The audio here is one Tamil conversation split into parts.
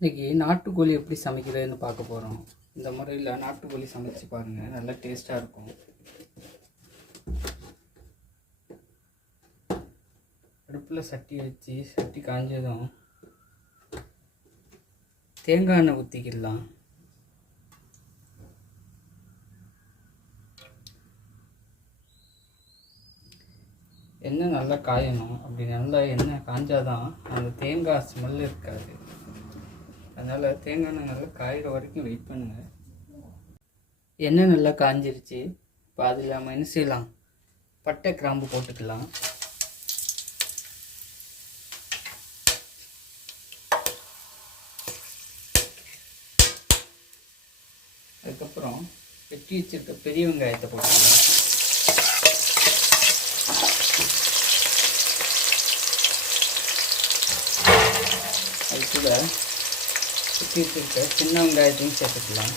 இன்றைக்கி நாட்டுக்கோழி எப்படி சமைக்கிறதுன்னு பார்க்க போகிறோம். இந்த முறையில் நாட்டுக்கோழி சமைச்சு பாருங்கள், நல்லா டேஸ்ட்டாக இருக்கும். அடுப்பில் சட்டி வச்சு சட்டி காஞ்சதும் தேங்காய் எண்ணெய் ஊற்றிக்கிடலாம். எண்ணெய் நல்லா காயணும். அப்படி நல்லா எண்ணெய் காஞ்சாதான் அந்த தேங்காய் ஸ்மெல் இருக்காது. அதனால் தேங்காய் எண்ணெய் நல்லா காயிற வரைக்கும் வெயிட் பண்ணுங்கள். எண்ணெய் நல்லா காஞ்சிருச்சு. இப்போ அதில் நம்ம என்ன செய்யலாம், பட்டை கிராம்பு போட்டுக்கலாம். அதுக்கப்புறம் வெட்டி வச்சிருக்க பெரிய வெங்காயத்தை போட்டுக்கலாம். அது கூட வெட்டி வச்சிருக்க சின்ன வெங்காயத்தையும் சேர்த்துக்கலாம்.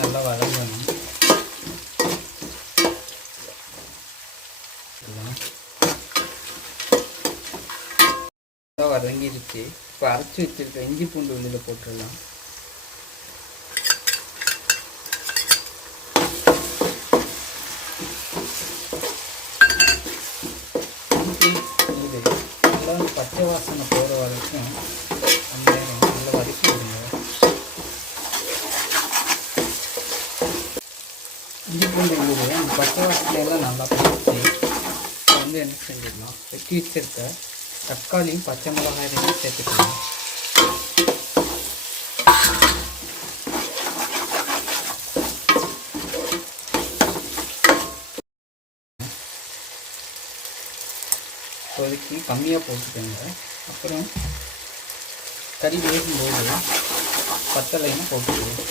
நல்லா வதங்கணும். நல்லா வதங்கிடுச்சு. இப்போ அரைச்சி வச்சிருக்க இஞ்சி பூண்டு விழுத போட்டுடலாம். இது நல்லா பச்சை வாசனை போகிற வரைக்கும் நல்லா வதக்கி விடுங்க. இஞ்சி பூண்டு விழுது அந்த பச்சை வாசனையெல்லாம் நல்லா போட்டு வந்து என்ன செஞ்சிடலாம், வெட்டி வச்சிருக்க தக்காளியும் பச்சை மிளகாயும் சேர்த்துக்கலாம். இப்போதைக்கு கம்மியாக போட்டுக்கோங்க. அப்புறம் கறி வேகும்போது பத்தலைன்னு போட்டுக்குவோம்.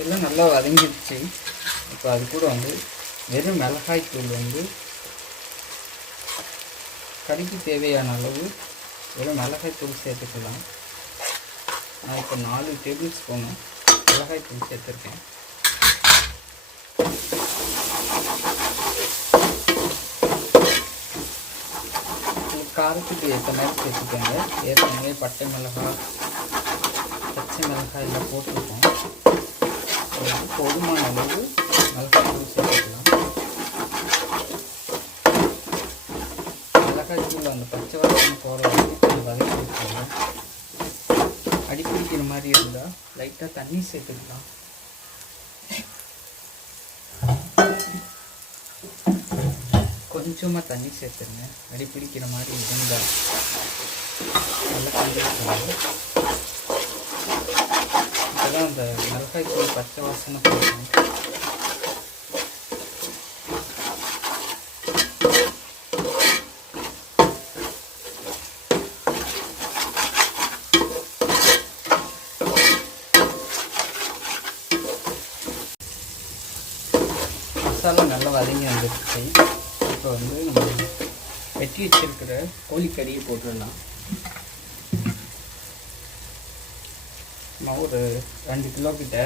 எல்லாம் நல்லா வதங்கிடுச்சு. இப்போ அது கூட வந்து வெறும் மிளகாய்த்தூள் வந்து கறிக்கு தேவையான அளவு வெறும் மிளகாய்த்தூள் சேர்த்துக்கலாம். நான் இப்போ 4 டேபிள் ஸ்பூனு மிளகாய்த்தூள் சேர்த்துருக்கேன். காரத்துக்கு ஏற்ற மாதிரி சேர்த்துக்கோங்க. ஏற்கனவே பட்டை மிளகாய் பச்சை மிளகாய் எல்லாம் போட்டிருக்கோம். போதுமான அளவு மிளகாய்த்தூள் சேர்த்துக்கலாம். மிளகாய்த்தூள் அந்த பச்சை வாசனை போகிற வரைக்கும் வதக்கி வச்சுக்கோங்க. அடிப்பிடிக்கிற மாதிரி இருந்தால் லைட்டாக தண்ணி சேர்த்துக்கலாம். கொஞ்சமாக தண்ணி சேர்த்துருங்க. அடிப்பிடிக்கிற மாதிரி இருந்தால் நல்லா தண்ணி வச்சுக்கோங்க. இப்போதான் அந்த மிளகாய்த்தூள் பச்சை வாசனை போடணும். மசாலா நல்லா வதங்கி வந்துடுச்சு. இப்போ வந்து நம்ம வெட்டி வச்சிருக்கிற கோழிக்கறியை போட்டுடலாம். நம்ம ஒரு 2 கிலோ கிட்ட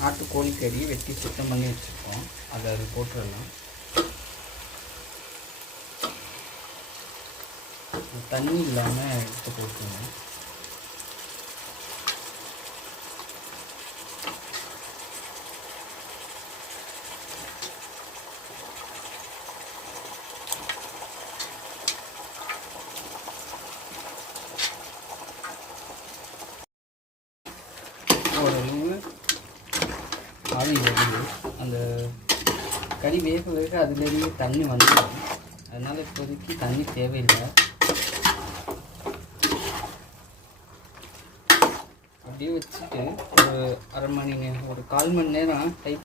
நாட்டு கோழிக்கறி வெட்டி சுத்தம் பண்ணி வச்சுருக்கோம். அதை அது போட்டுடலாம். தண்ணி இல்லாமல் எடுத்து போட்டுருங்க. ஓரளவு ஆவி வருது. அந்த கறி வேக வேக அதுலேருந்து தண்ணி வந்துடும். அதனால் இப்போதைக்கு தண்ணி தேவையில்லை. அப்படியே வச்சுட்டு ஒரு அரை மணி நேரம், ஒரு 1/4 மணி நேரம் டைப்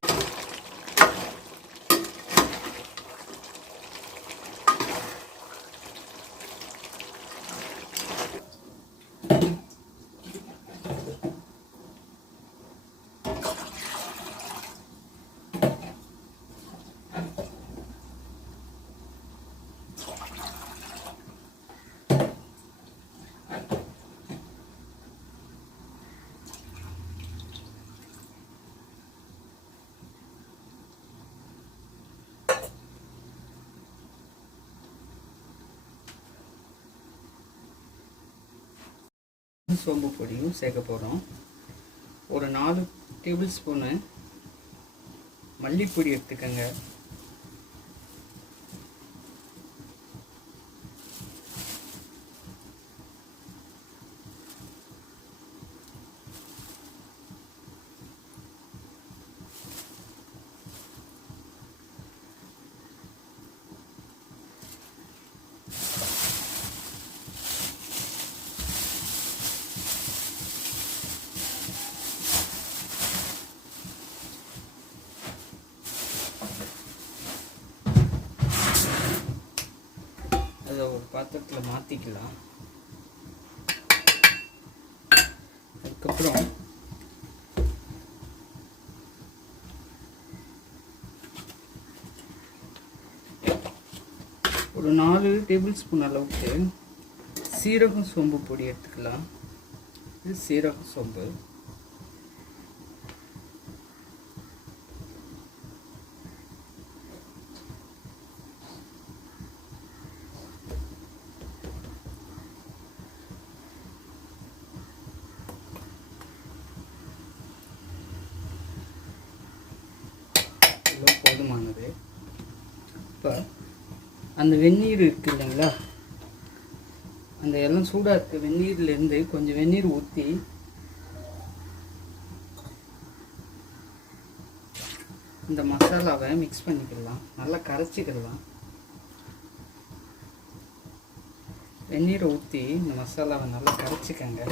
சோம்பு பொடியும் சேர்க்க போகிறோம். ஒரு 4 டேபிள் ஸ்பூனு மல்லிப்பொடி எடுத்துக்கோங்க. அதை ஒரு பாத்திரத்தில் மாற்றிக்கலாம். அதுக்கப்புறம் ஒரு 4 டேபிள் ஸ்பூன் அளவுக்கு சீரகம் சோம்பு பொடி எடுத்துக்கலாம். இது சீரக சோம்பு. போதுமானது. இப்போ அந்த வெந்நீர் இருக்குது இல்லைங்களா, அந்த எல்லாம் சூடாக இருக்க வெந்நீர்லேருந்து கொஞ்சம் வெந்நீர் ஊற்றி இந்த மசாலாவை மிக்ஸ் பண்ணிக்கலாம். நல்லா கரைச்சிக்கலாம். வெந்நீரை ஊற்றி இந்த மசாலாவை நல்லா கரைச்சிக்கங்க.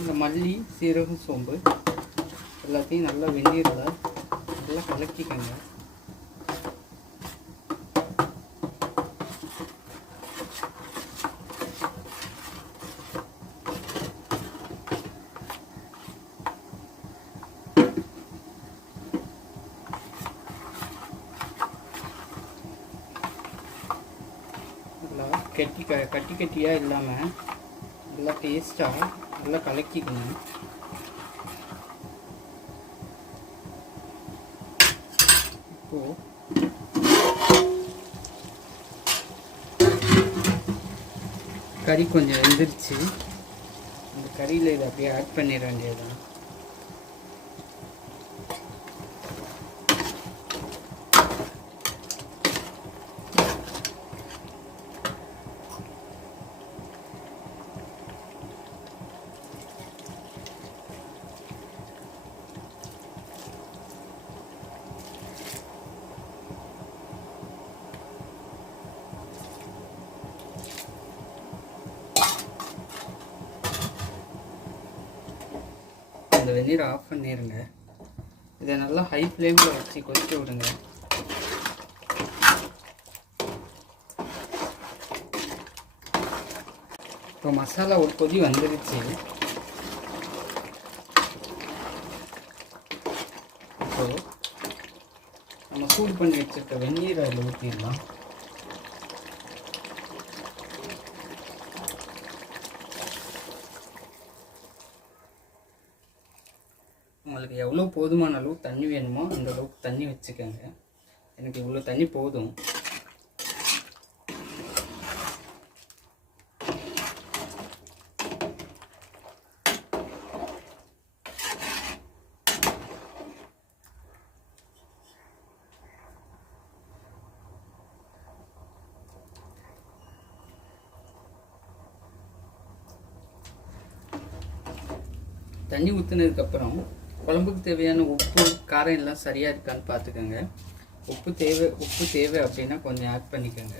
இந்த மல்லி சீரகம் சோம்பு எல்லாத்தையும் நல்லா வெந்நீரில் நல்லா கலக்கிக்கங்க. நல்லா கட்டி கட்டியாக இல்லாமல் நல்லா டேஸ்ட்டாக நல்லா கலக்கிக்கணும். இப்போது கறி கொஞ்சம் வெந்துருச்சு. அந்த கறியில் இதை அப்படியே ஆட் பண்ணிட வேண்டியதுதான். இந்த வெந்நீரை ஆஃப் பண்ணிடுங்க. இதை நல்லா ஹை ஃப்ளேமில் வச்சு கொதிக்க விடுங்க. இப்போ மசாலா ஒரு கொதி வந்துடுச்சு. இப்போ நம்ம சூடு பண்ணி வச்சுருக்க வெந்நீரை அதில் ஊற்றிடலாம். உங்களுக்கு எவ்வளோ போதுமான அளவு தண்ணி வேணுமோ அந்த அளவுக்கு தண்ணி வச்சுக்கோங்க. எனக்கு இவ்வளோ தண்ணி போதும். தண்ணி ஊற்றுனதுக்கப்புறம் குழம்புக்கு தேவையான உப்பு காரம் எல்லாம் சரியாக இருக்கான்னு பார்த்துக்கோங்க. உப்பு தேவை அப்படின்னா கொஞ்சம் ஆட் பண்ணிக்கோங்க.